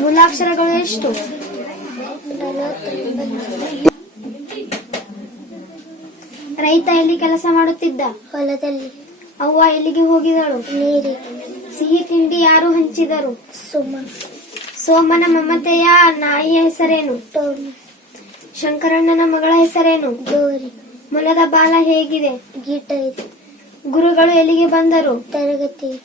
ಮೂಲಾಕ್ಷರಗಳು ಎಷ್ಟು? 49. ರೈತ ಎಲ್ಲಿ ಕೆಲಸ ಮಾಡುತ್ತಿದ್ದ? ಹೊಲದಲ್ಲಿ. ಅವ್ವ ಎಲ್ಲಿಗೆ ಹೋಗಿದಳು? ನೀರಿಗೆ. ಸಿಹಿ ತಿಂಡಿ ಯಾರು ಹಂಚಿದರು? ಸುಮನ್. ಸೋಮನ ಮಮತೆಯ ನಾಯಿಯ ಹೆಸರೇನು? ಟೋಮಿ. ಶಂಕರಣ್ಣನ ಮಗಳ ಹೆಸರೇನು? ಗೌರಿ. ಮೊಲದ ಬಾಲ ಹೇಗಿದೆ? ಗೀಟ ಇದೆ. ಗುರುಗಳು ಎಲ್ಲಿಗೆ ಬಂದರು? ತರಗತಿ.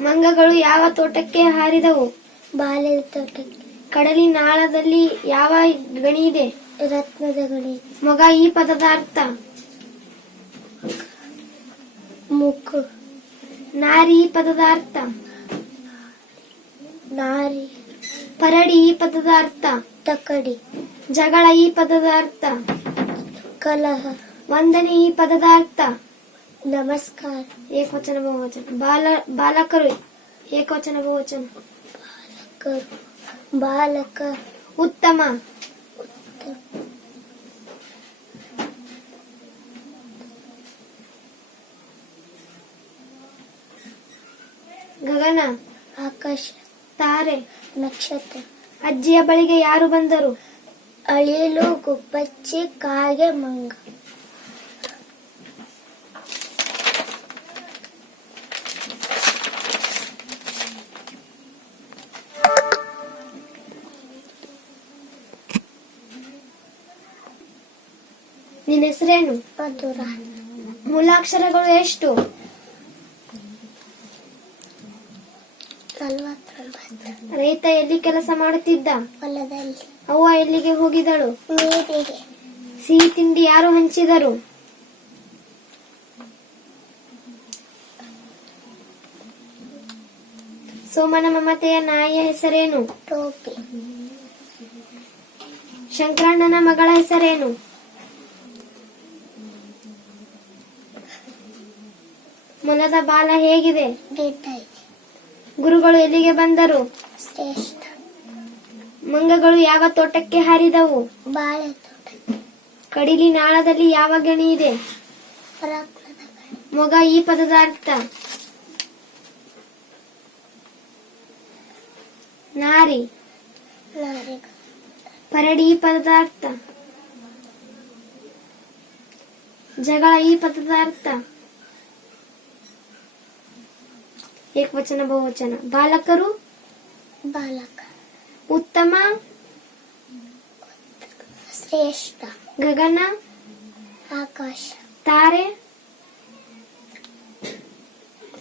ಮಂಗಗಳು ಯಾವ ತೋಟಕ್ಕೆ ಹಾರಿದವು? ಬಾಲ್ಯದ ತೋಟಕ್ಕೆ. ಕಡಲಿನಾಳದಲ್ಲಿ ಯಾವ ಗಣಿ ಇದೆ? ರತ್ನದ ಗಣಿ. ಮೊಗ ಈ ಪದದ ಅರ್ಥ? ಮುಕ್ಕು. ನಾರಿ ಈ ಪದದ ಅರ್ಥ? ನಾರಿ. ಪರಡಿ ಈ ಪದದ ಅರ್ಥ? ತಕಡಿ. ಜಗಳ ಈ ಪದದ ಅರ್ಥ? ಕಲಹ. ವಂದನೆ ಈ ಪದದ ಅರ್ಥ? ನಮಸ್ಕಾರ. ಏಕವಚನ ಬಹುವಚನ. ಬಾಲಕರು ಏಕವಚನ ಬಹುವಚನ. ಬಾಲಕರು. ಬಾಲಕ. ಉತ್ತಮ. ಗಗನ. ಆಕಾಶ. ತಾರೆ. ನಕ್ಷತ್ರ. ಅಜ್ಜಿಯ ಬಳಿಗೆ ಯಾರು ಬಂದರು? ಅಳಿಲು, ಗುಬ್ಬಚ್ಚಿ, ಕಾಗೆ, ಮಂಗ. ನಿನ್ನ ಹೆಸರೇನು? ಮಧುರ. ಮೂಲಾಕ್ಷರಗಳು ಎಷ್ಟು? 49. ರೈತ ಎಲ್ಲಿ ಕೆಲಸ ಮಾಡುತ್ತಿದ್ದ? ಹೊಲದಲ್ಲಿ. ಅವ್ವ ಎಲ್ಲಿಗೆ ಹೋಗಿದಳು? ನೀರಿಗೆ. ಸಿಹಿ ತಿಂಡಿ ಯಾರು ಹಂಚಿದರು? ಸೋಮನ ಮಮತೆಯ ನಾಯಿಯ ಹೆಸರೇನು? ಟೋಪಿ. ಶಂಕರಣ್ಣನ ಮಗಳ ಹೆಸರೇನು? ಮೊಲದ ಬಾಲ ಹೇಗಿದೆ? ಗೀಟ ಇದೆ. ಗುರುಗಳು ಎಲ್ಲಿಗೆ ಬಂದರು? ಶ್ರೇಷ್ಠ. ಮಂಗಗಳು ಯಾವ ತೋಟಕ್ಕೆ ಹಾರಿದವು? ಬಾಳೆ ತೋಟ. ಕಡಲಿನಾಳದಲ್ಲಿ ಯಾವ ಗಣಿ ಇದೆ? ರತ್ನದ ಗಣಿ. ಮೊಗ ಈ ಪದದ ಅರ್ಥ? ನಾರಿ. ನಾರಿ. ಪರಡಿ ಈ ಪದದ ಅರ್ಥ? ಜಗಳ ಈ ಪದದ ಅರ್ಥ? ಏಕವಚನ ಬಹುವಚನ. ಬಾಲಕರು. ಬಾಲಕ. ಉತ್ತಮ. ಶ್ರೇಷ್ಠ. ಗಗನ. ಆಕಾಶ. ತಾರೆ.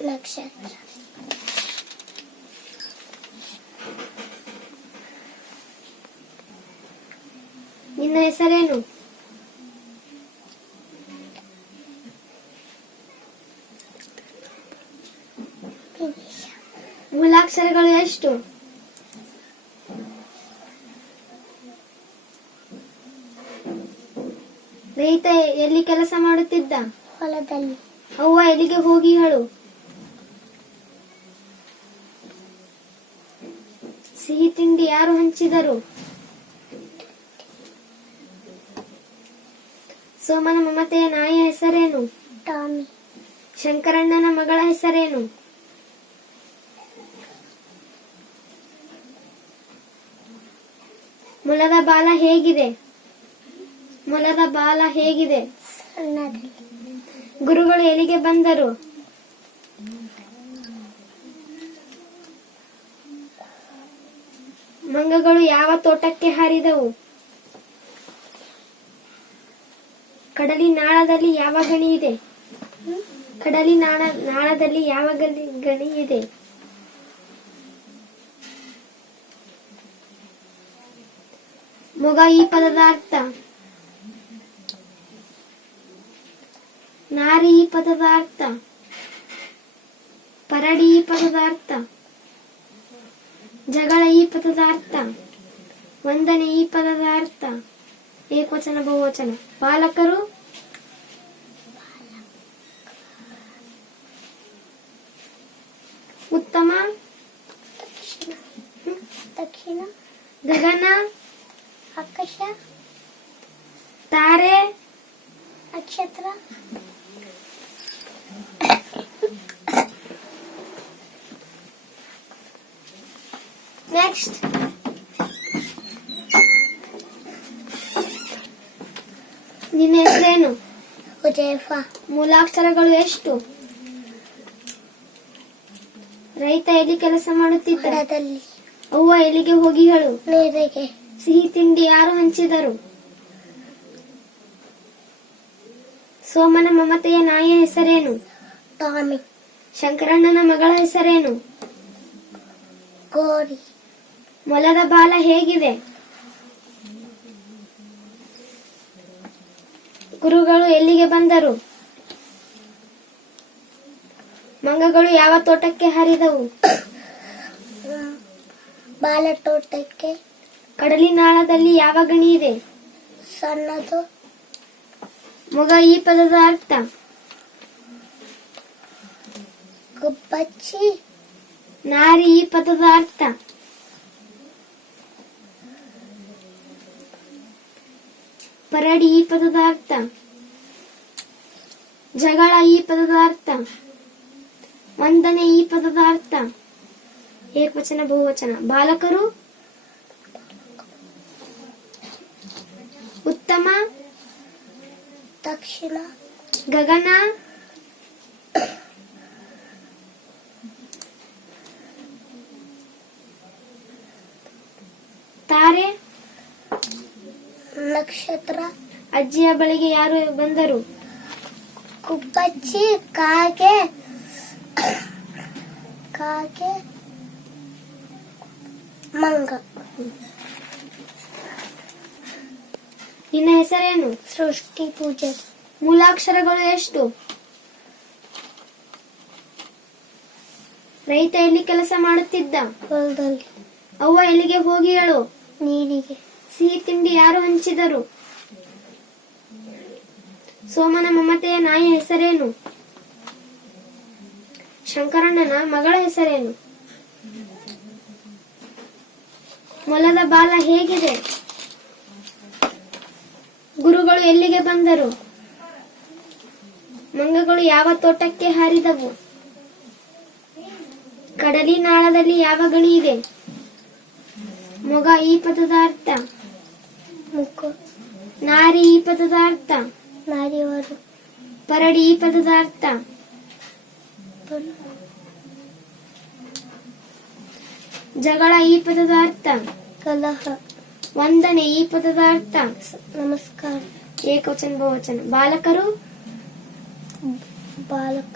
ನಕ್ಷತ್ರ. ನಿನ್ನ ಹೆಸರೇನು? ಮೂಲಾಕ್ಷರಗಳು ಎಷ್ಟು? ರೈತ ಎಲ್ಲಿ ಕೆಲಸ ಮಾಡುತ್ತಿದ್ದ? ಹೊಲದಲ್ಲಿ. ಅವ್ವ ಎಲ್ಲಿಗೆ ಹೋಗಿಹಳು? ಸಿಹಿ ತಿಂಡಿ ಯಾರು ಹಂಚಿದರು? ಸೋಮನ ಮಮತೆಯ ನಾಯಿಯ ಹೆಸರೇನು? ಟಾಮಿ. ಶಂಕರಣ್ಣನ ಮಗಳ ಹೆಸರೇನು? ಮೊಲದ ಬಾಲ ಹೇಗಿದೆ? ಮೊಲದ ಬಾಲ ಹೇಗಿದೆ? ಸಣ್ಣದಲ್ಲಿ. ಗುರುಗಳು ಎಲ್ಲಿಗೆ ಬಂದರು? ಮಂಗಗಳು ಯಾವ ತೋಟಕ್ಕೆ ಹಾರಿದವು? ಕಡಲಿನಾಳದಲ್ಲಿ ಯಾವ ಗಣಿ ಇದೆ? ನಾಳದಲ್ಲಿ ಯಾವ ಗಣಿ ಇದೆ? ಮೊಗ ಈ ಪದದ ಅರ್ಥ? ನಾರಿ ಈ ಪದದ ಅರ್ಥ? ಪರಡಿ ಈ ಪದದ ಅರ್ಥ? ಜಗಳ ಈ ಪದದ ಅರ್ಥ? ವಂದನೆ ಈ ಪದದ ಅರ್ಥ? ಏಕವಚನ ಬಹುವಚನ. ಬಾಲಕರು. ಉತ್ತಮ. ದಕ್ಷಿಣ. ಗಗನ. ಆಕಾಶ. ತಾರೆ. ನಕ್ಷತ್ರ. ನೆಕ್ಸ್ಟ್. ನಿನ್ನ ಹೆಸರೇನು? ಹುಜೇಫ. ಮೂಲಾಕ್ಷರಗಳು ಎಷ್ಟು? ರೈತ ಎಲ್ಲಿ ಕೆಲಸ ಮಾಡುತ್ತಿದ್ದ? ಹೊಲದಲ್ಲಿ. ಅವ್ವ ಎಲ್ಲಿಗೆ ಹೋಗಿ ಹೇಳು? ನೀರಿಗೆ. ಸಿಹಿ ತಿಂಡಿ ಯಾರು ಹಂಚಿದರು? ಸೋಮನ ಮಮತೆಯ ನಾಯಿಯ ಹೆಸರೇನು? ಟಾಮಿ. ಶಂಕರಣ್ಣನ ಮಗಳ ಹೆಸರೇನು? ಗೋರಿ. ಮೊಲದ ಬಾಲ ಹೇಗಿದೆ? ಗುರುಗಳು ಎಲ್ಲಿಗೆ ಬಂದರು? ಮಂಗಗಳು ಯಾವ ತೋಟಕ್ಕೆ ಹಾರಿದವು? ಬಾಲತೋಟಕ್ಕೆ. ಕಡಲಿನಾಳದಲ್ಲಿ ಯಾವ ಗಣಿ ಇದೆ? ಸಣ್ಣದು. ಮೊಗ ಈ ಪದದ ಅರ್ಥ? ಗುಬ್ಬಚ್ಚಿ. ನಾರಿ ಈ ಪದದ ಅರ್ಥ? ಪರಡಿ ಈ ಪದದ ಅರ್ಥ? ಜಗಳ ಈ ಪದದ ಅರ್ಥ? ವಂದನೆ ಈ ಪದದ ಅರ್ಥ? ಏಕವಚನ ಬಹುವಚನ. ಬಾಲಕರು. ಉತ್ತಮ. ದಕ್ಷಿಣ. ಗಗನ. ತಾರೆ. ನಕ್ಷತ್ರ. ಅಜ್ಜಿಯ ಬಳಿಗೆ ಯಾರು ಬಂದರು? ಗುಬ್ಬಚ್ಚಿ. ಕಾಗೆ. ಕಾಗೆ. ಮಂಗ. ನಿನ್ನ ಹೆಸರೇನು? ಸೃಷ್ಟಿ. ಪೂಜೆ. ಮೂಲಾಕ್ಷರಗಳು ಎಷ್ಟು? ರೈತ ಎಲ್ಲಿ ಕೆಲಸ ಮಾಡುತ್ತಿದ್ದ? ಹೊಲದಲ್ಲಿ. ಅವ್ವ ಎಲ್ಲಿಗೆ ಹೋಗಿ ಹೇಳು? ನೀರಿಗೆ. ಸಿಹಿ ತಿಂಡಿ ಯಾರು ಹಂಚಿದರು? ಸೋಮನ ಮಮತೆಯ ನಾಯಿಯ ಹೆಸರೇನು? ಶಂಕರಣ್ಣನ ಮಗಳ ಹೆಸರೇನು? ಮೊಲದ ಬಾಲ ಹೇಗಿದೆ? ಗುರುಗಳು ಎಲ್ಲಿಗೆ ಬಂದರು? ಮಂಗಗಳು ಯಾವ ತೋಟಕ್ಕೆ ಹಾರಿದವು? ಕಡಲಿನಾಳದಲ್ಲಿ ಯಾವ ಗಣಿ ಇದೆ? ಮೊಗ ಈ ಪದದ ಅರ್ಥ? ಮುಕ್ಕು. ನಾರಿ ಈ ಪದದ ಅರ್ಥ? ನಾರಿಯವರು. ಪರಡಿ ಈ ಪದದ ಅರ್ಥ? ಜಗಳ ಈ ಪದದ ಅರ್ಥ? ಕಲಹ. ವಂದನೆ ಈ ಪದದ ಅರ್ಥ? ನಮಸ್ಕಾರ. ಏಕವಚನ ಬಹುವಚನ. ಬಾಲಕರು. ಬಾಲಕ.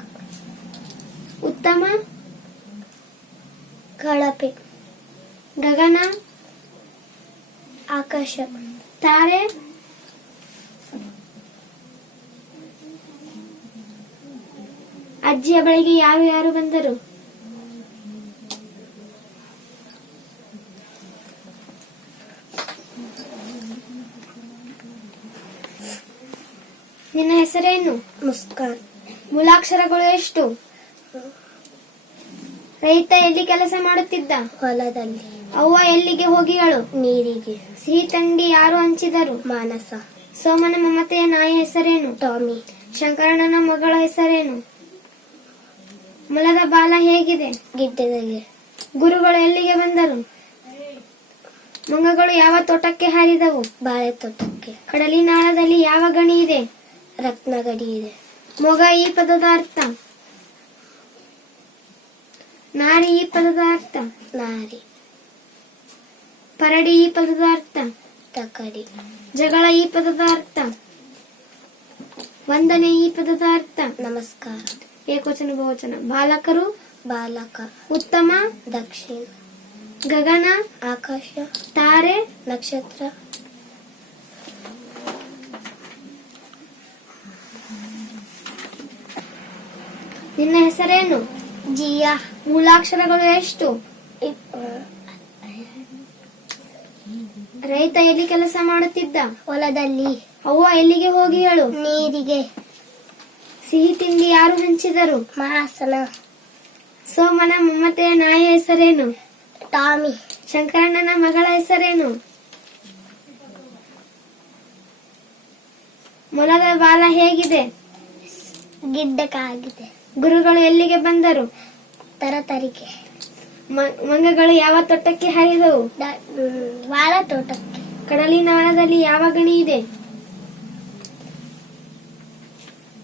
ಉತ್ತಮ. ಕಳಪೆ. ಗಗನ. ಆಕಾಶ. ತಾರೆ. ಅಜ್ಜಿಯ ಬಳಿಗೆ ಯಾರು ಯಾರು ಬಂದರು? ನಿನ್ನ ಹೆಸರೇನು? ಮುಸ್ಕಾನ್. ಮೂಲಾಕ್ಷರಗಳು ಎಷ್ಟು? ರೈತ ಎಲ್ಲಿ ಕೆಲಸ ಮಾಡುತ್ತಿದ್ದ? ಹೊಲದಲ್ಲಿ. ಅವ್ವ ಎಲ್ಲಿಗೆ ಹೋಗಿ ಹೇಳು? ನೀರಿಗೆ. ಸಿಹಿ ತಿಂಡಿ ಯಾರು ಹಂಚಿದರು? ಮಾನಸ. ಸೋಮನ ಮಮತೆಯ ನಾಯಿ ಹೆಸರೇನು? ಟಾಮಿ. ಶಂಕರಣ್ಣನ ಮಗಳ ಹೆಸರೇನು? ಮೊಲದ ಬಾಲ ಹೇಗಿದೆ? ಗಿಡ್ಡದಲ್ಲಿ. ಗುರುಗಳು ಎಲ್ಲಿಗೆ ಬಂದರು? ಮಂಗಗಳು ಯಾವ ತೋಟಕ್ಕೆ ಹಾರಿದವು? ಬಾಳೆ ತೋಟಕ್ಕೆ. ಕಡಲಿನಾಳದಲ್ಲಿ ಯಾವ ಗಣಿ ಇದೆ? ರತ್ನಗಡಿ ಇದೆ. ಮೊಗ ಈ ಪದದ ಅರ್ಥ? ನಾರಿ ಈ ಪದದ ಅರ್ಥ? ನಾರಿ. ಪರಡಿ ಈ ಪದದ ಅರ್ಥ? ತಕಡಿ. ಜಗಳ ಈ ಪದದ ಅರ್ಥ? ವಂದನೆ ಈ ಪದದ ಅರ್ಥ? ನಮಸ್ಕಾರ. ಏಕವಚನ ಬಹುವಚನ. ಬಾಲಕರು. ಬಾಲಕ. ಉತ್ತಮ. ದಕ್ಷಿಣ. ಗಗನ. ಆಕಾಶ. ತಾರೆ. ನಕ್ಷತ್ರ. ನಿನ್ನ ಹೆಸರೇನು? ಜಿಯಾ. ಮೂಲಾಕ್ಷರಗಳು ಎಷ್ಟು? ರೈತ ಎಲ್ಲಿ ಕೆಲಸ ಮಾಡುತ್ತಿದ್ದ? ಹೊಲದಲ್ಲಿ. ಅವ್ವ ಎಲ್ಲಿಗೆ ಹೋಗಿ ಹೇಳು? ನೀರಿಗೆ. ಸಿಹಿ ತಿಂಡಿ ಯಾರು ಹಂಚಿದರು? ಮಾಸನ. ಸೋಮನ ಮಮತೆಯ ನಾಯಿಯ ಹೆಸರೇನು? ಟಾಮಿ. ಶಂಕರಣ್ಣನ ಮಗಳ ಹೆಸರೇನು? ಮೊಲದ ಬಾಲ ಹೇಗಿದೆ? ಗಿಡ್ಡಕ್ಕಾಗಿದೆ. ಗುರುಗಳು ಎಲ್ಲಿಗೆ ಬಂದರು? ತರತರಿಕೆ. ಮಂಗಗಳು ಯಾವ ತೋಟಕ್ಕೆ ಹಾರಿದವು? ಬಾಳ ತೋಟಕ್ಕೆ. ಕಡಲಿನಾಳದಲ್ಲಿ ಯಾವ ಗಣಿ ಇದೆ?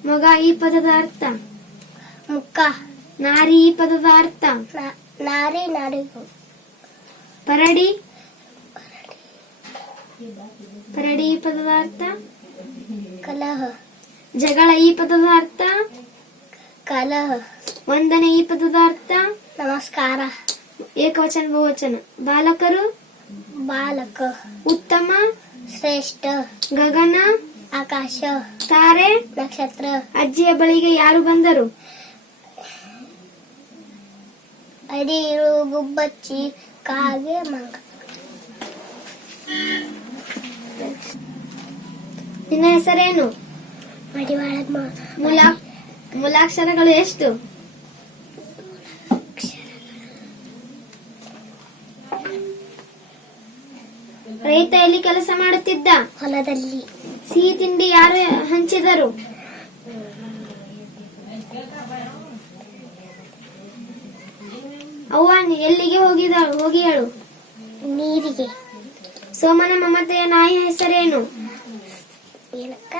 ಮೊಗ ಈ ಪದದ ಅರ್ಥ. ಮುಖ. ನಾರಿ ಈ ಪದದ ಅರ್ಥ. ನಾರಿ ನಾರಿಗೂ. ಪರಡಿ. ಪರಡಿ ಈ ಪದದ ಅರ್ಥ. ಕಲಹ. ಜಗಳ ಈ ಪದದ ಅರ್ಥ. ಕಲಹ. ವಂದನೆ ಈ ಪದದ ಅರ್ಥ. ನಮಸ್ಕಾರ. ಏಕವಚನ ಬಹುವಚನ. ಬಾಲಕರು. ಬಾಲಕ. ಉತ್ತಮ. ಶ್ರೇಷ್ಠ. ಗಗನ. ಆಕಾಶ. ತಾರೆ. ನಕ್ಷತ್ರ. ಅಜ್ಜಿಯ ಬಳಿಗೆ ಯಾರು ಬಂದರು? ಅಡಿರು, ಗುಬ್ಬಚ್ಚಿ, ಕಾಗೆ, ಮಂಗ. ನಿನ್ನ ಹೆಸರೇನು? ಮಡಿವಾಳದ ಮೂಲಾಕ್ಷರಗಳು ಎಷ್ಟು? ರೈತ ಎಲ್ಲಿ ಕೆಲಸ ಮಾಡುತ್ತಿದ್ದ? ಹೊಲದಲ್ಲಿ. ಸಿಹಿ ತಿಂಡಿ ಯಾರು ಹಂಚಿದರು? ಅವ್ವ ಎಲ್ಲಿಗೆ ಹೋಗಿಯಳು? ನೀರಿಗೆ. ಸೋಮನ ಮಮತೆಯ ನಾಯಿಯ ಹೆಸರೇನು? ಏನಕ್ಕ?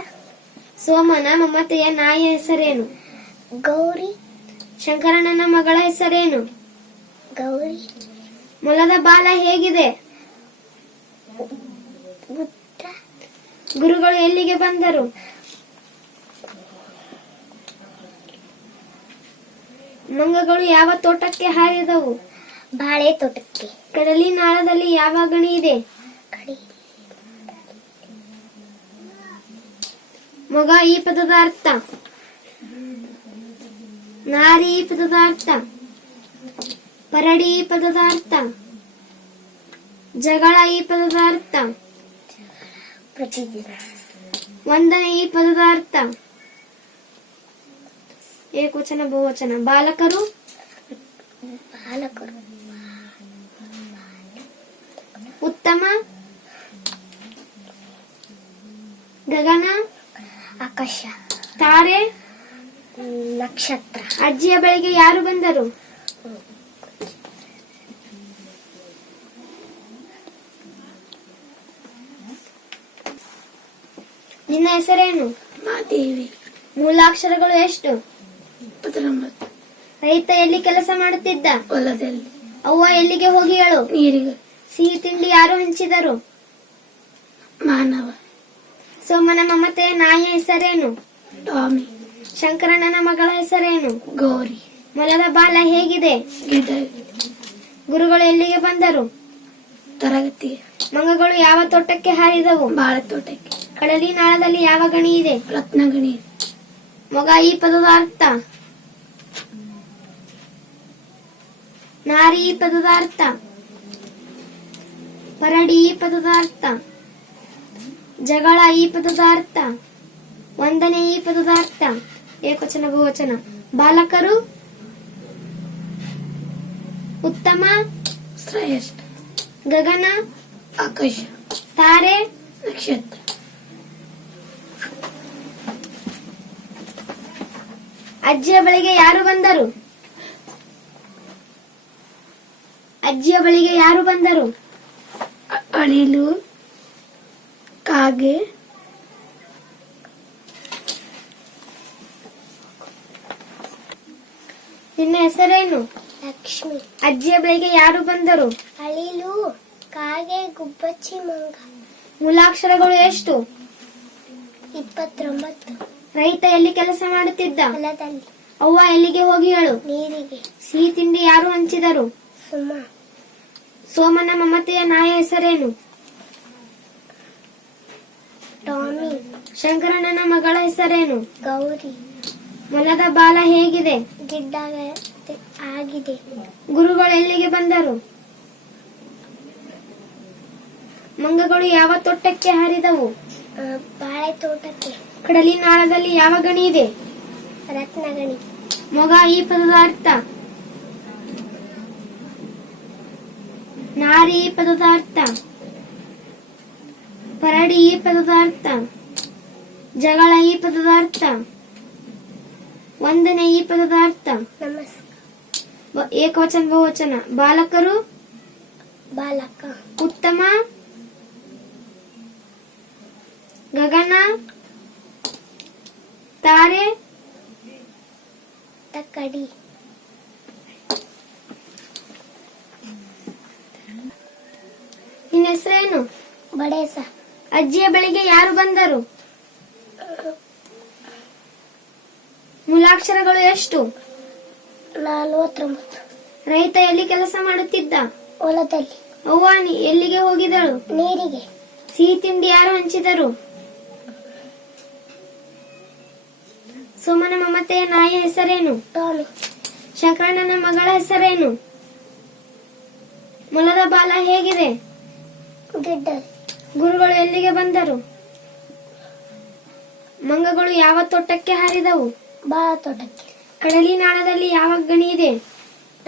ಸೋಮನ ಮಮತೆಯ ನಾಯಿಯ ಹೆಸರೇನು? ಗೌರಿ. ಶಂಕರಣ್ಣನ ಮಗಳ ಹೆಸರೇನು? ಗೌರಿ. ಮೊಲದ ಬಾಲ ಹೇಗಿದೆ? ಗುಡ್ಡ. ಗುರುಗಳು ಎಲ್ಲಿಗೆ ಬಂದರು? ಮಂಗಗಳು ಯಾವ ತೋಟಕ್ಕೆ ಹಾರಿದವು? ಬಾಳೆ ತೋಟಕ್ಕೆ. ಕಡಲಿನಾಳದಲ್ಲಿ ಯಾವ ಗಣಿ ಇದೆ? ಕಡಿ. ಮೊಗ ಈ ಪದದ ಅರ್ಥ. ನಾರಿ ಈ ಪದದ ಅರ್ಥ. ಪರಡಿ ಈ ಪದದ ಅರ್ಥ. ಜಗಳ ಈ ಪದದ ಅರ್ಥ. ಪ್ರತಿದಿನ. ವಂದನೆ ಈ ಪದದ ಅರ್ಥ. ಏಕವಚನ ಬಹುವಚನ. ಬಾಲಕರು. ಬಾಲಕರು. ಉತ್ತಮ. ಗಗನ. ಆಕಾಶ. ತಾರೆ. ನಕ್ಷತ್ರ. ಅಜ್ಜಿಯ ಬಳಿಗೆ ಯಾರು ಬಂದರು? ನಿನ್ನ ಹೆಸರೇನು? ಮಾದೇವಿ. ಮೂಲಾಕ್ಷರಗಳು ಎಷ್ಟು? 29. ರೈತ ಎಲ್ಲಿ ಕೆಲಸ ಮಾಡುತ್ತಿದ್ದ? ಹೊಲದಲ್ಲಿ. ಅವ್ವ ಎಲ್ಲಿಗೆ ಹೋಗಿಯಳು? ನೀರಿಗೆ. ಸಿಹಿ ತಿಂಡಿ ಯಾರು ಹಂಚಿದರು? ಮಾನವ. ಸೋಮನ ಮಮತೆಯ ನಾಯಿಯ ಹೆಸರೇನು? ಟಾಮಿ. ಶಂಕರಣ್ಣನ ಮಗಳ ಹೆಸರೇನು? ಗೌರಿ. ಮೊಲದ ಬಾಲ ಹೇಗಿದೆ? ಗಿಡ. ಗುರುಗಳು ಎಲ್ಲಿಗೆ ಬಂದರು? ತರಗತಿ. ಮಂಗಗಳು ಯಾವ ತೋಟಕ್ಕೆ ಹಾರಿದವು? ಬಾಳೆ ತೋಟಕ್ಕೆ. ಕಡಲಿನಾಳದಲ್ಲಿ ಯಾವ ಗಣಿ ಇದೆ? ರತ್ನಗಣಿ. ಮೊಗ ಈ ಪದದ ಅರ್ಥ. ನಾರಿ ಈ ಪದದ ಅರ್ಥ. ಪರಡಿ ಈ ಪದದ ಅರ್ಥ. ಜಗಳ ಈ ಪದದ ಅರ್ಥ. ವಂದನೆ ಈ ಪದದ ಅರ್ಥ. ಏಕವಚನ ಬಹುವಚನ. ಬಾಲಕರು. ಉತ್ತಮ. ಶ್ರೇಷ್ಠ. ಗಗನ. ಆಕಾಶ. ತಾರೆ. ನಕ್ಷತ್ರ. ಅಜ್ಜಿಯ ಬಳಿಗೆ ಯಾರು ಬಂದರು? ಅಜ್ಜಿಯ ಬಳಿಗೆ ಯಾರು ಬಂದರು? ಅಳಿಲು, ಕಾಗೆ. ನಿನ್ನ ಹೆಸರೇನು? ಲಕ್ಷ್ಮಿ. ಅಜ್ಜಿಯ ಬಳಿಗೆ ಯಾರು ಬಂದರು? ಅಳಿಲು, ಕಾಗೆ, ಗುಬ್ಬಚ್ಚಿ, ಮಂಗ. ಮೂಲಾಕ್ಷರಗಳು ಎಷ್ಟು? 29. ರೈತ ಎಲ್ಲಿ ಕೆಲಸ ಮಾಡುತ್ತಿದ್ದ? ಹೊಲದಲ್ಲಿ. ಅವ್ವ ಎಲ್ಲಿಗೆ ಹೋಗಿಯಳು? ನೀರಿಗೆ. ಸಿಹಿ ತಿಂಡಿ ಯಾರು ಹಂಚಿದರು? ಸುಮ. ಸೋಮನ ಮಮತೆಯ ನಾಯ ಹೆಸರೇನು? ಟಾಮಿ. ಶಂಕರಣ್ಣನ ಮಗಳ ಹೆಸರೇನು? ಗೌರಿ. ಮೊಲದ ಬಾಲ ಹೇಗಿದೆ? ಗಿಡ್ಡ ಆಗಿದೆ. ಗುರುಗಳು ಎಲ್ಲಿಗೆ ಬಂದರು? ಮಂಗಗಳು ಯಾವ ತೋಟಕ್ಕೆ ಹಾರಿದವು? ಬಾಳೆ ತೋಟಕ್ಕೆ. ಕಡಲಿನಾಳದಲ್ಲಿ ಯಾವ ಗಣಿ ಇದೆ? ರತ್ನಗಣಿ. ಮೊಗ ಈ ಪದದ ಅರ್ಥ. ನಾರಿ ಈ ಪದದ ಅರ್ಥ. ಪರಡಿ ಈ ಪದದ ಅರ್ಥ. ಜಗಳ ಈ ಪದದ ಅರ್ಥ. ವಂದನೆ ಈ ಪದದ ಅರ್ಥ. ನಮಸ್ಕಾರ. ಏಕವಚನ ಬಹುವಚನ. ಬಾಲಕರು, ಬಾಲಕ, ಉತ್ತಮ, ಗಗನ, ತಾರೆ, ತಕ್ಕಡಿ, ನಿನ್ನ ಹೆಸರೇನು? ಬಡೇಸ, ಅಜ್ಜಿಯ ಬಳಿಗೆ ಯಾರು ಬಂದರು? ಮೂಲಾಕ್ಷರಗಳು ಎಷ್ಟು? 49. ರೈತ ಎಲ್ಲಿ ಕೆಲಸ ಮಾಡುತ್ತಿದ್ದ? ಹೊಲದಲ್ಲಿ, ಅವ್ವ ಎಲ್ಲಿಗೆ ಹೋಗಿದಳು? ನೀರಿಗೆ, ಸಿಹಿ ತಿಂಡಿ ಯಾರು ಹಂಚಿದರು? ಸೋಮನ ಮಮತೆಯ ನಾಯಿಯ ಹೆಸರೇನು? ಟಾಮಿ, ಶಂಕರಣ್ಣನ ಮಗಳ ಹೆಸರೇನು? ಮೊಲದ ಬಾಲ ಹೇಗಿದೆ? ಗಿಡ್ಡಲ್, ಗುರುಗಳು ಎಲ್ಲಿಗೆ ಬಂದರು? ಮಂಗಗಳು ಯಾವ ತೋಟಕ್ಕೆ ಹಾರಿದವು? ಬಾಳ ತೋಟಕ್ಕೆ, ಕಡಲಿನಾಳದಲ್ಲಿ ಯಾವ ಗಣಿ ಇದೆ?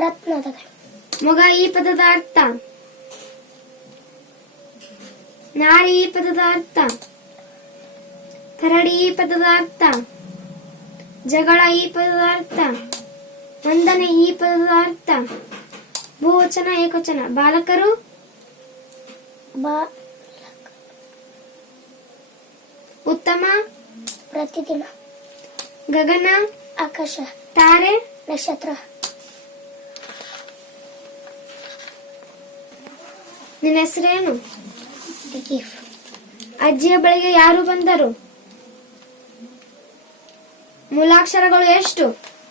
ರತ್ನದ ಗಣಿ, ಮೊಗ ಈ ಪದದ ಅರ್ಥ? ನಾರಿ ಈ ಪದದ ಅರ್ಥ? ಕರಡಿ ಈ ಪದದ ಅರ್ಥ? ಜಗಳ ಈ ಪದದ ಅರ್ಥ? ವಂದನೆ ಈ ಪದದ ಅರ್ಥ? ಬಹುವಚನ ಏಕವಚನ. ಬಾಲಕರು, ಉತ್ತಮ, ಪ್ರತಿದಿನ, ಗಗನ, ಆಕಾಶ, ತಾರೆ, ನಕ್ಷತ್ರ. ನಿನ್ನ ಹೆಸರೇನು? ಗಿಫ್, ಅಜ್ಜಿಯ ಬಳಿಗೆ ಯಾರು ಬಂದರು? ಮೂಲಾಕ್ಷರಗಳು ಎಷ್ಟು?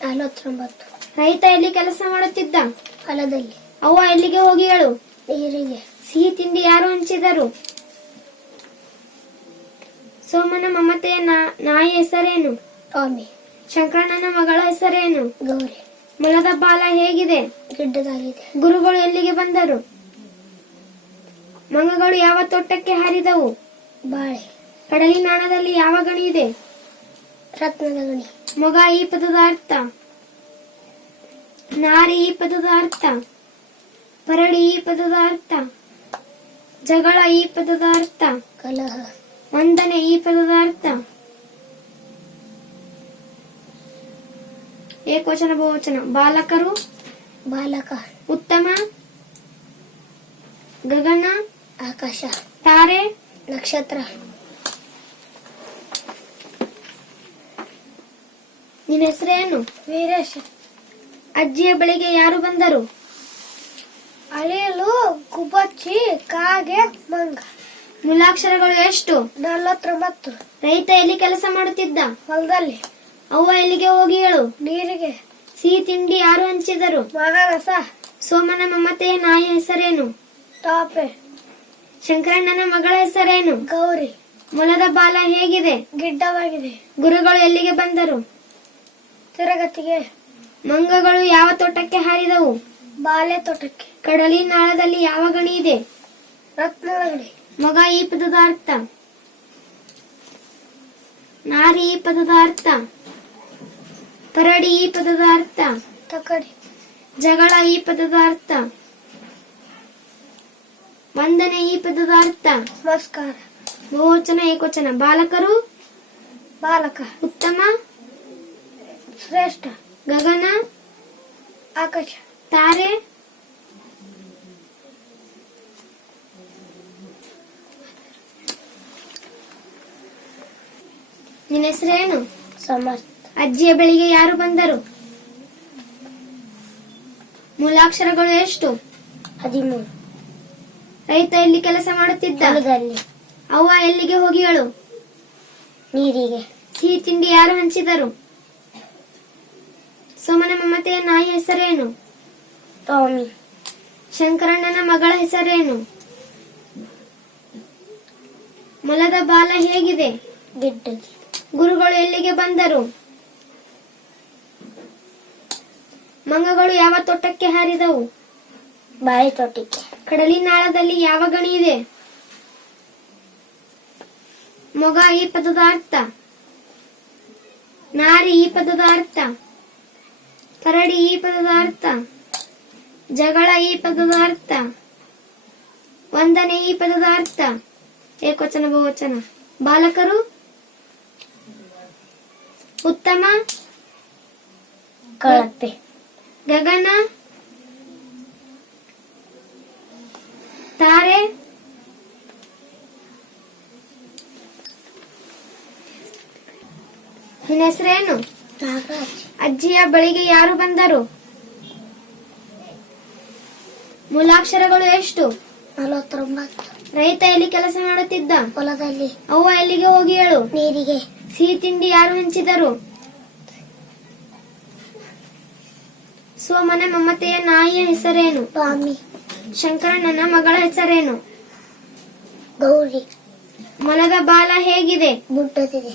49. ರೈತ ಎಲ್ಲಿ ಕೆಲಸ ಮಾಡುತ್ತಿದ್ದ? ಹೊಲದಲ್ಲಿ, ಅವ್ವ ಎಲ್ಲಿಗೆ ಹೋಗಿಯಳು? ನೀರಿಗೆ, ಸಿಹಿ ತಿಂಡಿ ಯಾರು ಹಂಚಿದರು? ಸೋಮನ ಮಮತೆಯ ನಾಯಿ ಹೆಸರೇನು? ಟಾಮಿ, ಶಂಕರಣ್ಣನ ಮಗಳ ಹೆಸರೇನು? ಗೌರಿ, ಮೊಲದ ಬಾಲ ಹೇಗಿದೆ? ಗಿಡ್ಡದಾಗಿದೆ, ಗುರುಗಳು ಎಲ್ಲಿಗೆ ಬಂದರು? ಮಂಗಗಳು ಯಾವ ತೋಟಕ್ಕೆ ಹಾರಿದವು? ಬಾಳೆ, ಕಡಲಿನಾಳದಲ್ಲಿ ಯಾವ ಗಣಿ ಇದೆ? ರತ್ನದ ಗಣಿ, ಮೊಗ ಈ ಪದದ ಅರ್ಥ? ನಾರಿ ಈ ಪದದ ಅರ್ಥ? ಪರಡಿ ಈ ಪದದ ಅರ್ಥ? ಜಗಳ ಈ ಪದದ ಅರ್ಥ? ಕಲಹ, ವಂದನೆ ಈ ಪದದ ಅರ್ಥ? ಏಕವಚನ ಬಹುವಚನ. ಬಾಲಕರು, ಬಾಲಕ, ಉತ್ತಮ, ಗಗನ, ಆಕಾಶ, ತಾರೆ, ನಕ್ಷತ್ರ. ನಿನ್ನ ಹೆಸರೇನು? ವೀರೇಶ, ಅಜ್ಜಿಯ ಬಳಿಗೆ ಯಾರು ಬಂದರು? ಅಳಿಯಲು, ಗುಬ್ಬಚ್ಚಿ, ಕಾಗೆ, ಮಂಗ. ಮೂಲಾಕ್ಷರಗಳು ಎಷ್ಟು? 49. ರೈತ ಎಲ್ಲಿ ಕೆಲಸ ಮಾಡುತ್ತಿದ್ದ? ಹೊಲದಲ್ಲಿ, ಅವ್ವ ಎಲ್ಲಿಗೆ ಹೋಗಿಯಳು? ನೀರಿಗೆ, ಸಿಹಿ ತಿಂಡಿ ಯಾರು ಹಂಚಿದರು? ಮಗರಸ, ಸೋಮನ ಮಮತೆಯ ನಾಯಿಯ ಹೆಸರೇನು? ಟಾಪೆ, ಶಂಕರಣ್ಣನ ಮಗಳ ಹೆಸರೇನು? ಗೌರಿ, ಮೊಲದ ಬಾಲ ಹೇಗಿದೆ? ಗಿಡ್ಡವಾಗಿದೆ, ಗುರುಗಳು ಎಲ್ಲಿಗೆ ಬಂದರು? ತಿರಗತಿಗೆ, ಮಂಗಗಳು ಯಾವ ತೋಟಕ್ಕೆ ಹಾರಿದವು? ಬಾಳೆ ತೋಟಕ್ಕೆ, ಕಡಲಿನಾಳದಲ್ಲಿ ಯಾವ ಗಣಿ ಇದೆ? ರತ್ನದ ಗಣಿ, ಮೊಗ ಈ ಪದದ ಅರ್ಥ? ನಾರಿ ಈ ಪದದ ಅರ್ಥ? ಪರಡಿ ಈ ಪದದ ಅರ್ಥ? ತಕ್ಕಡಿ, ಜಗಳ ಈ ಪದದ ಅರ್ಥ? ವಂದನೆ ಈ ಪದದ ಅರ್ಥ? ನಮಸ್ಕಾರ. ಬಹುವಚನ ಏಕವಚನ. ಬಾಲಕರು, ಬಾಲಕ, ಉತ್ತಮ, ಶ್ರೇಷ್ಠ, ಗಗನ, ಆಕಾಶ, ತಾರೆ, ನಿನ್ನ ಹೆಸರೇನು? ಸಮರ್ಥ, ಅಜ್ಜಿಯ ಬಳಿಗೆ ಯಾರು ಬಂದರು? ಮೂಲಾಕ್ಷರಗಳು ಎಷ್ಟು? 13. ರೈತ ಎಲ್ಲಿ ಕೆಲಸ ಮಾಡುತ್ತಿದ್ದ? ಹೊಲದಲ್ಲಿ, ಅವ್ವ ಎಲ್ಲಿಗೆ ಹೋಗಿಯಳು? ನೀರಿಗೆ, ಸಿಹಿ ತಿಂಡಿ ಯಾರು ಹಂಚಿದರು? ಸೋಮನ ಮಮತೆಯ ನಾಯಿ ಹೆಸರೇನು? ಟಾಮಿ, ಶಂಕರಣ್ಣನ ಮಗಳ ಹೆಸರೇನು? ಮೊಲದ ಬಾಲ ಹೇಗಿದೆ? ಗಿಡ್ಡಗಿ, ಗುರುಗಳು ಎಲ್ಲಿಗೆ ಬಂದರು? ಮಂಗಗಳು ಯಾವ ತೋಟಕ್ಕೆ ಹಾರಿದವು? ಬಾಳೆ ತೋಟಕ್ಕೆ, ಕಡಲಿನಾಳದಲ್ಲಿ ಯಾವ ಗಣಿ ಇದೆ? ಮೊಗ ಈ ಪದದ ಅರ್ಥ? ನಾರಿ ಈ ಪದದ ಅರ್ಥ? ಕರಡಿ ಈ ಪದದ ಅರ್ಥ? ಜಗಳ ಈ ಪದದ ಅರ್ಥ? ವಂದನೆ ಈ ಪದದ ಅರ್ಥ? ಏಕವಚನ ಬಹುವಚನ. ಬಾಲಕರು, ಉತ್ತಮ, ಕಳಪೆ, ಗಗನ, ತಾರೆ. ನಿನ್ನ ಹೆಸರೇನು? ನಾಗರಾಜ್. ಅಜ್ಜಿಯ ಬಳಿಗೆ ಯಾರು ಬಂದರು? ಮೂಲಾಕ್ಷರಗಳು ಎಷ್ಟು? 49. ರೈತ ಎಲ್ಲಿ ಕೆಲಸ ಮಾಡುತ್ತಿದ್ದ? ಹೊಲದಲ್ಲಿ. ಅವ್ವ ಎಲ್ಲಿಗೆ ಹೋಗಿ ಹೇಳು? ನೀರಿಗೆ. ಸಿಹಿ ತಿಂಡಿ ಯಾರು ಹಂಚಿದರು? ಸೋಮನ ಮಮತೆಯ ನಾಯಿಯ ಹೆಸರೇನು? ಸ್ವಾಮಿ. ಶಂಕರಣ್ಣನ ಮಗಳ ಹೆಸರೇನು? ಗೌರಿ. ಮೊಲದ ಬಾಲ ಹೇಗಿದೆ? ಬುಡ್ಡದಿದೆ.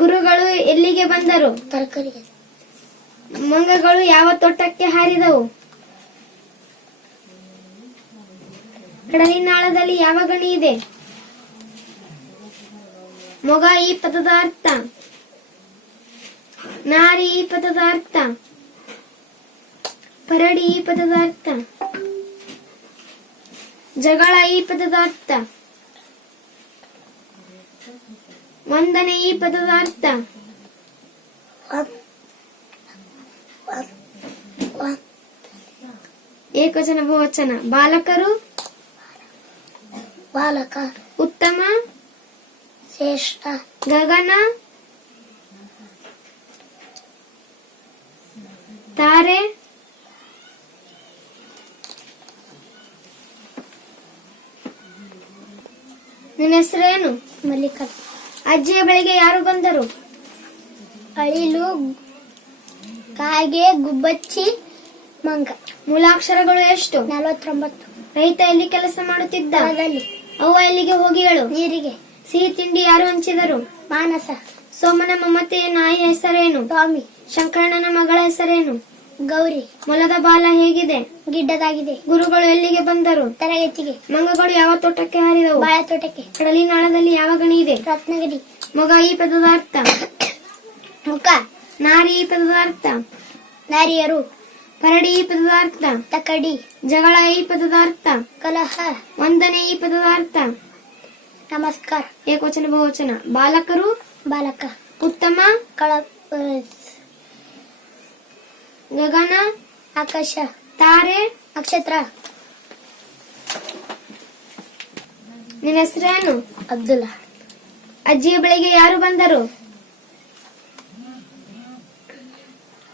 ಗುರುಗಳು ಎಲ್ಲಿಗೆ ಬಂದರು? ತರಕಾರಿ. ಮಂಗಗಳು ಯಾವ ತೋಟಕ್ಕೆ ಹಾರಿದವು? ಕಡಲಿನಾಳದಲ್ಲಿ ಯಾವ ಗಣಿ ಇದೆ? ಮೊಗ ಈ ಪದದ ಅರ್ಥ. ನಾರಿ ಈ ಪದದ ಅರ್ಥ. ಪರಡಿ ಈ ಪದದ ಅರ್ಥ. ಜಗಳ ಈ ಪದದ ಅರ್ಥ. ವಂದನೆ ಈ ಪದದ ಅರ್ಥ. ಏಕವಚನ ಬಹುವಚನ. ಬಾಲಕರು. ಬಾಲಕ. ಉತ್ತಮ. ಶ್ರೇಷ್ಠ. ಗಗನ. ತಾರೆ. ನಿನ್ನ ಹೆಸರೇನು? ಮಲ್ಲಿಕ. ಅಜ್ಜಿಯ ಬಳಿಗೆ ಯಾರು ಬಂದರು? ಅಳಿಲು, ಕಾಗೆ, ಗುಬ್ಬಚ್ಚಿ, ಮಂಗ. ಮೂಲಾಕ್ಷರಗಳು ಎಷ್ಟು? 49. ರೈತ ಎಲ್ಲಿ ಕೆಲಸ ಮಾಡುತ್ತಿದ್ದ? ಹೊಲದಲ್ಲಿ. ಅವ್ವ ಎಲ್ಲಿಗೆ ಹೋಗಿ ಹೇಳು? ನೀರಿಗೆ. ಸಿಹಿ ತಿಂಡಿ ಯಾರು ಹಂಚಿದರು? ಮಾನಸ. ಸೋಮನ ಮಮತೆಯ ನಾಯಿಯ ಹೆಸರೇನು? ಸ್ವಾಮಿ. ಶಂಕರಣ್ಣನ ಮಗಳ ಹೆಸರೇನು? ಗೌರಿ. ಮೊಲದ ಬಾಲ ಹೇಗಿದೆ? ಗಿಡ್ಡದಾಗಿದೆ. ಗುರುಗಳು ಎಲ್ಲಿಗೆ ಬಂದರು? ತರಗತಿಗೆ. ಮಂಗಗಳು ಯಾವ ತೋಟಕ್ಕೆ ಹಾರಿದವು? ಬಾಳೆ ತೋಟಕ್ಕೆ. ಕಡಲಿನಾಳದಲ್ಲಿ ಯಾವ ಗಣಿ ಇದೆ? ರತ್ನಗಿರಿ. ಮೊಗ ಈ ಪದದ ಅರ್ಥ. ಮುಖ. ನಾರಿ ಈ ಪದದ ಅರ್ಥ. ನಾರಿಯರು. ಪರಡಿ ಈ ಪದದ ಅರ್ಥ. ತಕಡಿ. ಜಗಳ ಈ ಪದದ ಅರ್ಥ. ಕಲಹ. ವಂದನೆ ಈ ಪದದ ಅರ್ಥ. ನಮಸ್ಕಾರ. ಏಕವಚನ ಬಹುವಚನ. ಬಾಲಕರು. ಬಾಲಕ. ಉತ್ತಮ. ಕಳ ಗಗನ. ಆಕಾಶ. ತಾರೆ. ನಕ್ಷತ್ರ. ನಿನ್ನ ಹೆಸರೇನು? ಅಬ್ದುಲ್ಲಾ. ಅಜ್ಜಿಯ ಬಳಿಗೆ ಯಾರು ಬಂದರು?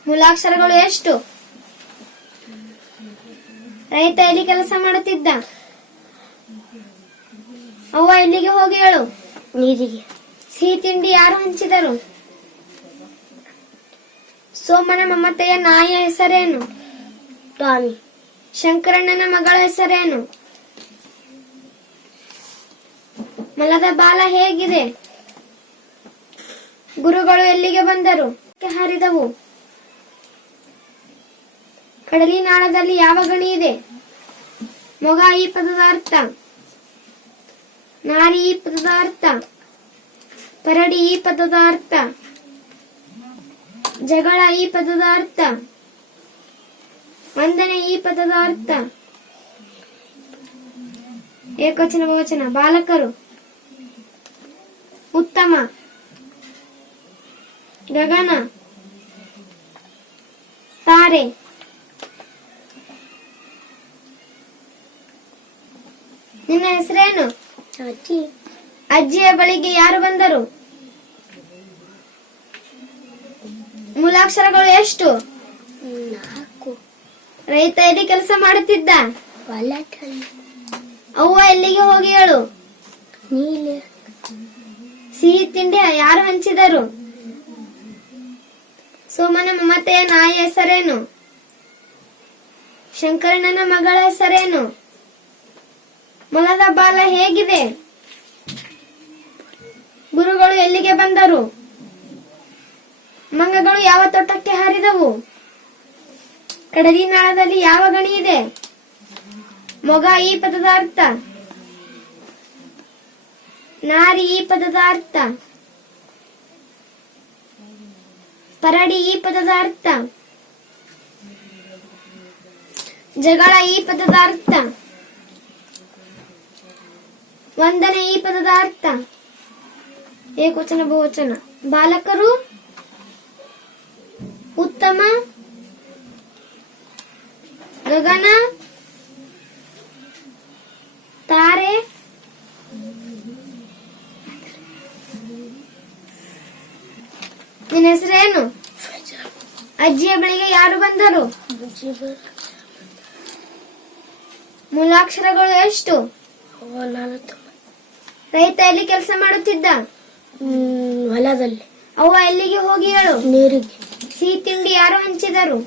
ಮೂಲಾಕ್ಷರಗಳು ಎಷ್ಟು? ರೈತ ಎಲ್ಲಿ ಕೆಲಸ ಮಾಡುತ್ತಿದ್ದ? ಅವ್ವ ಎಲ್ಲಿಗೆ ಹೋಗಿ ಹೇಳು? ನೀರಿಗೆ. ಸಿಹಿ ತಿಂಡಿ ಯಾರು ಹಂಚಿದರು? ಸೋಮನ ಮಮತೆಯ ನಾಯಿಯ ಹೆಸರೇನು? ಸ್ವಾಮಿ. ಶಂಕರಣ್ಣನ ಮಗಳ ಹೆಸರೇನು? ಮೊಲದ ಬಾಲ ಹೇಗಿದೆ? ಗುರುಗಳು ಎಲ್ಲಿಗೆ ಬಂದರು? ಹಾರಿದವು. ಕಡಲಿನಾಳದಲ್ಲಿ ಯಾವ ಗಣಿ ಇದೆ? ಮೊಗ ಈ ಪದದ ಅರ್ಥ. ನಾರಿ ಈ ಪದದ ಅರ್ಥ. ಪರಡಿ ಈ ಪದದ ಅರ್ಥ. ಜಗಳ ಈ ಪದದ ಅರ್ಥ. ವಂದನೆ ಈ ಪದದ ಅರ್ಥ. ಏಕವಚನ ಬಹುವಚನ. ಬಾಲಕರು. ಉತ್ತಮ. ಗಗನ. ತಾರೆ. ನಿನ್ನ ಹೆಸರೇನು? ಅಜ್ಜಿ. ಅಜ್ಜಿಯ ಬಳಿಗೆ ಯಾರು ಬಂದರು? ಮೂಲಾಕ್ಷರಗಳು ಎಷ್ಟು? 4. ರೈತ ಎಲ್ಲಿ ಕೆಲಸ ಮಾಡುತ್ತಿದ್ದ? ಹೊಲದಲ್ಲಿ. ಅವ್ವ ಎಲ್ಲಿಗೆ ಹೋಗಿ ಹೇಳು? ನೀಲಿ. ಸಿಹಿ ತಿಂಡಿ ಯಾರು ಹಂಚಿದರು? ಸೋಮನ ಮಮತೆಯ ನಾಯಿಯ ಹೆಸರೇನು? ಶಂಕರಣ್ಣನ ಮಗಳ ಹೆಸರೇನು? ಮೊಲದ ಬಾಲ ಹೇಗಿದೆ? ಗುರುಗಳು ಎಲ್ಲಿಗೆ ಬಂದರು? ಮಂಗಗಳು ಯಾವ ತೋಟಕ್ಕೆ ಹಾರಿದವು? ಕಡಲಿನಾಳದಲ್ಲಿ ಯಾವ ಗಣಿ ಇದೆ? ಮೊಗ ಈ ಪದದ ಅರ್ಥ. ನಾರಿ ಈ ಪದದ ಅರ್ಥ. ಪರಡಿ ಈ ಪದದ ಅರ್ಥ. ಜಗಳ ಈ ಪದದ ಅರ್ಥ. ವಂದನೆ ಈ ಪದದ ಅರ್ಥ. ಏಕವಚನ ಬಹುವಚನ. ಬಾಲಕರು. ಉತ್ತಮ. ಗಗನ. ನಿನ್ನ ಹೆಸರೇನು? ಅಜ್ಜಿಯ ಬಳಿಗೆ ಯಾರು ಬಂದರು? ಮೂಲಾಕ್ಷರಗಳು ಎಷ್ಟು? ರೈತ ಎಲ್ಲಿ ಕೆಲಸ ಮಾಡುತ್ತಿದ್ದ? ಹೊಲದಲ್ಲಿ. ಅವ್ವ ಎಲ್ಲಿಗೆ ಹೋಗಿ ಹೇಳು? ನೀರಿಗೆ. ಸಿಹಿ ತಿಂಡಿ ಯಾರು ಹಂಚಿದರು?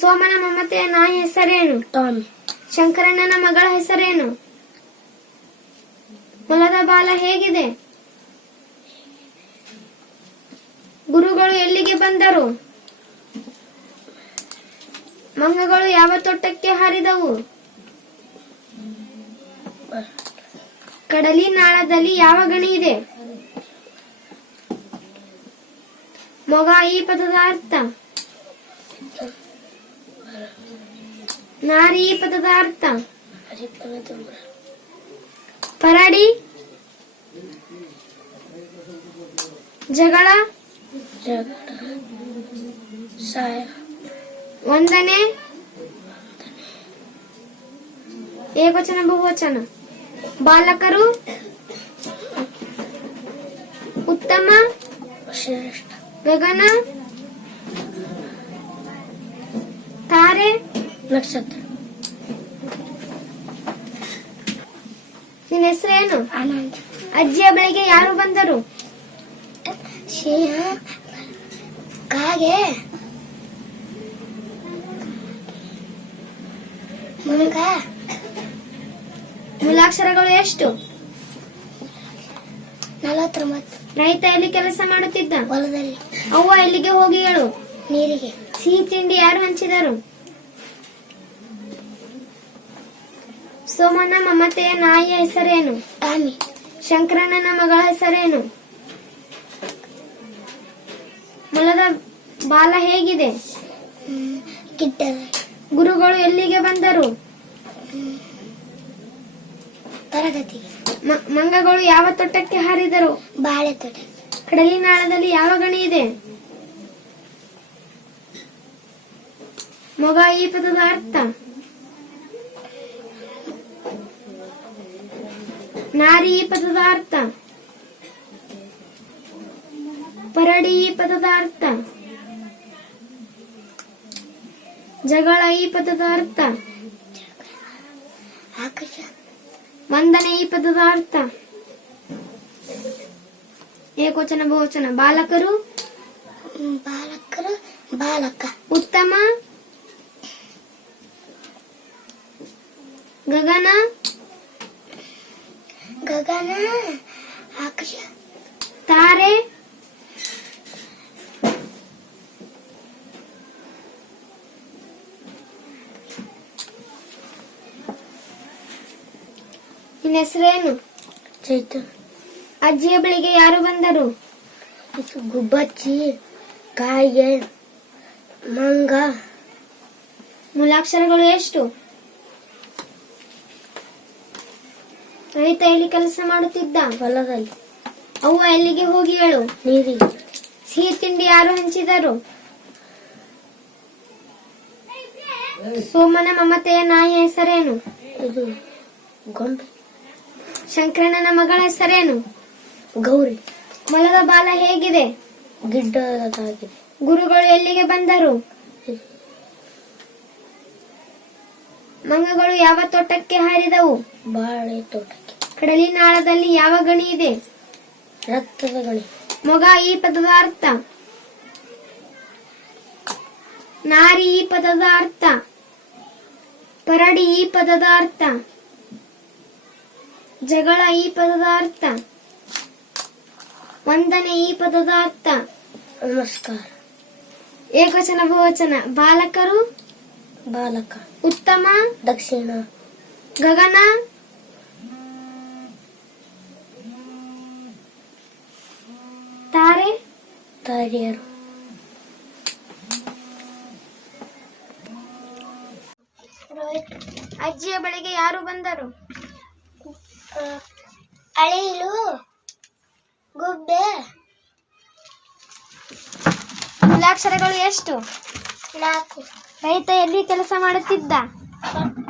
ಸೋಮನ ಮಮತೆಯ ನಾಯಿ ಹೆಸರೇನು? ಟಾಮಿ. ಶಂಕರಣ್ಣನ ಮಗಳ ಹೆಸರೇನು? ಮೊಲದ ಬಾಲ ಹೇಗಿದೆ? ಗುರುಗಳು ಎಲ್ಲಿಗೆ ಬಂದರು? ಮಂಗಗಳು ಯಾವ ತೋಟಕ್ಕೆ ಹಾರಿದವು? ಕಡಲಿ ನಾಳದಲ್ಲಿ ಯಾವ ಗಣಿ ಇದೆ? ಮೊಗ ಈ ಪದದ ಅರ್ಥ? ನಾರಿ ಈ ಪದದ ಅರ್ಥ? ಪರಡಿ. ಜಗಳ. ವಂದನೆ. ಏಕವಚನ ಬಹುವಚನ. ಬಾಲಕರು. ಉತ್ತಮ. ಶ್ರೇಷ್ಠ. ಗಗನ. ತಾರೆ. ನಕ್ಷತ್ರ. ನಿನ್ನ ಹೆಸರೇನು? ಆನಂದ್. ಅಜ್ಜಿಯ ಬಳಿಗೆ ಯಾರು ಬಂದರು? ಸಿಂಹ. ಕಾಗೆ. ಮಂಗ. ಮೂಲಾಕ್ಷರಗಳು ಎಷ್ಟು? 49. ರೈತ ಎಲ್ಲಿ ಕೆಲಸ ಮಾಡುತ್ತಿದ್ದ? ಹೊಲದಲ್ಲಿ. ಅವ್ವ ಎಲ್ಲಿಗೆ ಹೋಗಿ ಹೇಳು? ನೀರಿಗೆ. ಸಿಹಿ ತಿಂಡಿ ಯಾರು ಹಂಚಿದರು? ಸೋಮನ ಮಮತೆಯ ನಾಯಿಯ ಹೆಸರೇನು? ಟಾಮಿ. ಶಂಕರಣ್ಣನ ಮಗಳ ಹೆಸರೇನು? ಮೊಲದ ಬಾಲ ಹೇಗಿದೆ? ಗಿಡ್ಡ. ಗುರುಗಳು ಎಲ್ಲಿಗೆ ಬಂದರು? ತರಗತಿಗೆ. ಮಂಗಗಳು ಯಾವ ತೋಟಕ್ಕೆ ಹಾರಿದರು? ಬಾಳೆ ತೋಟ. ಕಡಲಿನಾಳದಲ್ಲಿ ಯಾವ ಗಣಿ ಇದೆ? ಮೊಗ ಈ ಪದದ ಅರ್ಥ? ನಾರಿ ಈ ಪದದ ಅರ್ಥ? ಪರಡಿ ಈ ಪದದ ಅರ್ಥ? ಜಗಳ ಈ ಪದದ ಅರ್ಥ? ಆಕಾಶ. ವಂದನೆ ಈ ಪದದ ಅರ್ಥ? ಏಕವಚನ ಬಹುವಚನ. ಬಾಲಕರು. ಬಾಲಕರು. ಬಾಲಕ. ಉತ್ತಮ. ಗಗನ. ಗಗನ. ಆಕಾಶ. ತಾರೆ. ನಿನ್ನ ಹೆಸರೇನು? ಚೈತನ್ಯ. ಅಜ್ಜಿಯ ಬಳಿಗೆ ಯಾರು ಬಂದರು? ಗುಬ್ಬಚ್ಚಿ. ಕಾಗೆ. ಮಂಗ. ಮೂಲಾಕ್ಷರಗಳು ಎಷ್ಟು? ರೈತ ಎಲ್ಲಿ ಕೆಲಸ ಮಾಡುತ್ತಿದ್ದ? ಹೊಲದಲ್ಲಿ. ಅವ್ವ ಎಲ್ಲಿಗೆ ಹೋಗಿ ಹೇಳು? ನೀರಿಗೆ. ಸಿಹಿ ತಿಂಡಿ ಯಾರು ಹಂಚಿದರು? ಸೋಮನ ಮಮತೆಯ ನಾಯಿಯ ಹೆಸರೇನು? ಇದು ಗೊಂಬೆ. ಶಂಕರಣ್ಣನ ಮಗಳ ಹೆಸರೇನು? ಗೌರಿ. ಮೊಲದ ಬಾಲ ಹೇಗಿದೆ? ಗಿಡ್ಡದಾಗಿದೆ. ಗುರುಗಳು ಎಲ್ಲಿಗೆ ಬಂದರು? ಮಂಗಗಳು ಯಾವ ತೋಟಕ್ಕೆ ಹಾರಿದವು? ಬಾಳೆ ತೋಟಕ್ಕೆ. ಕಡಲಿನಾಳದಲ್ಲಿ ಯಾವ ಗಣಿ ಇದೆ? ರಕ್ತದ ಗಣಿ. ಮೊಗ ಈ ಪದದ ಅರ್ಥ? ನಾರಿ ಈ ಪದದ ಅರ್ಥ? ಪರಡಿ ಈ ಪದದ ಅರ್ಥ? ಜಗಳ ಈ ಪದದ ಅರ್ಥ? ವಂದನೆ ಈ ಪದದ ಅರ್ಥ? ನಮಸ್ಕಾರ. ಏಕವಚನ ಬಹುವಚನ. ಬಾಲಕರು. ಬಾಲಕ. ಉತ್ತಮ. ದಕ್ಷಿಣ. ಗಗನ. ತಾರೆ. ತಾರಿಯರು. ಅಜ್ಜಿಯ ಬಳಿಗೆ ಯಾರು ಬಂದರು? ಅಳಿಲು. ಗುಬ್ಬೆ. ಮೂಲಾಕ್ಷರಗಳು ಎಷ್ಟು? 4. ರೈತ ಎಲ್ಲಿ ಕೆಲಸ ಮಾಡುತ್ತಿದ್ದ?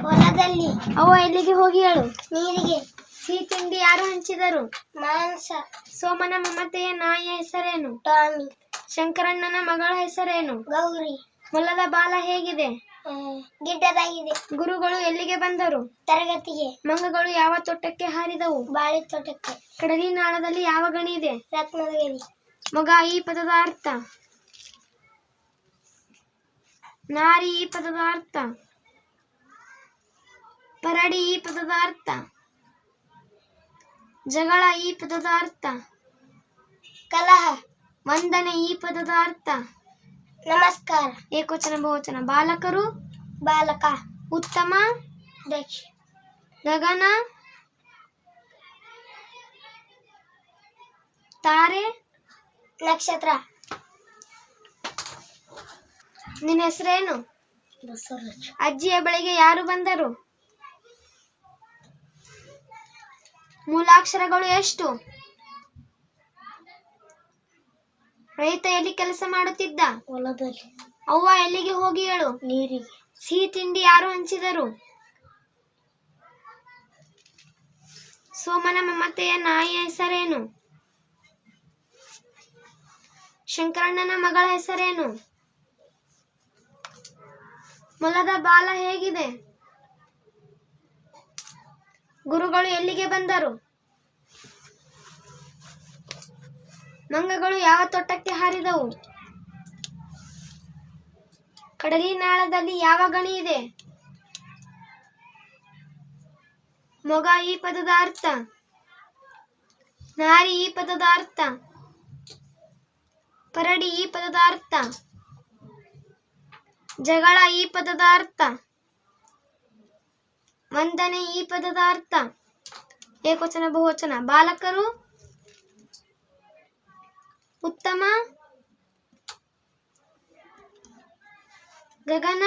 ಹೊಲದಲ್ಲಿ. ಅವ್ವ ಎಲ್ಲಿಗೆ ಹೋಗಿ ಹೇಳು? ನೀರಿಗೆ. ಸಿಹಿ ತಿಂಡಿ ಯಾರು ಹಂಚಿದರು? ಮಾಂಸ. ಸೋಮನ ಮಮತೆಯ ನಾಯಿಯ ಹೆಸರೇನು? ಟಾಮಿ. ಶಂಕರಣ್ಣನ ಮಗಳ ಹೆಸರೇನು? ಗೌರಿ. ಮೊಲದ ಬಾಲ ಹೇಗಿದೆ? ಗಿಡ್ಡದಾಗಿದೆ. ಗುರುಗಳು ಎಲ್ಲಿಗೆ ಬಂದರು? ತರಗತಿಗೆ. ಮಂಗಗಳು ಯಾವ ತೋಟಕ್ಕೆ ಹಾರಿದವು? ಬಾಳೆ ತೋಟಕ್ಕೆ. ಕಡಲಿನಾಳದಲ್ಲಿ ಯಾವ ಗಣಿ ಇದೆ? ರತ್ನದ ಗಣಿ. ಮೊಗ ಈ ಪದದ ಅರ್ಥ. ನಾರಿ ಈ ಪದದ ಅರ್ಥ. ಪರಡಿ ಈ ಪದದ ಅರ್ಥ. ಜಗಳ ಈ ಪದದ ಅರ್ಥ. ಕಲಹ. ವಂದನೆ ಈ ಪದದ ಅರ್ಥ. ನಮಸ್ಕಾರ. ಏಕವಚನ ಬಹುವಚನ. ಬಾಲಕರು. ಬಾಲಕ. ಉತ್ತಮ. ದಕ್ಷ. ಗಗನ. ತಾರೆ. ನಕ್ಷತ್ರ. ನಿನ್ನ ಹೆಸರೇನು? ಬಸವರಾಜ್. ಅಜ್ಜಿಯ ಬಳಿಗೆ ಯಾರು ಬಂದರು? ಮೂಲಾಕ್ಷರಗಳು ಎಷ್ಟು? ರೈತ ಎಲ್ಲಿ ಕೆಲಸ ಮಾಡುತ್ತಿದ್ದ? ಹೊಲದಲ್ಲಿ. ಅವ್ವ ಎಲ್ಲಿಗೆ ಹೋಗಿ ಹೇಳು? ನೀರಿಗೆ. ಸಿಹಿ ತಿಂಡಿ ಯಾರು ಹಂಚಿದರು? ಸೋಮನ ಮಮತೆಯ ನಾಯಿಯ ಹೆಸರೇನು? ಶಂಕರಣ್ಣನ ಮಗಳ ಹೆಸರೇನು? ಮೊಲದ ಬಾಲ ಹೇಗಿದೆ? ಗುರುಗಳು ಎಲ್ಲಿಗೆ ಬಂದರು? ಮಂಗಗಳು ಯಾವ ತೋಟಕ್ಕೆ ಹಾರಿದವು? ಕಡಲಿನಾಳದಲ್ಲಿ ಯಾವ ಗಣಿ ಇದೆ? ಮೊಗ ಈ ಪದದ ಅರ್ಥ. ನಾರಿ ಈ ಪದದ ಅರ್ಥ. ಪರಡಿ ಈ ಪದದ ಅರ್ಥ. ಜಗಳ ಈ ಪದದ ಅರ್ಥ. ವಂದನೆ ಈ ಪದದ ಅರ್ಥ. ಏಕವಚನ ಬಹುವಚನ. ಬಾಲಕರು. ಉತ್ತಮ. ಗಗನ.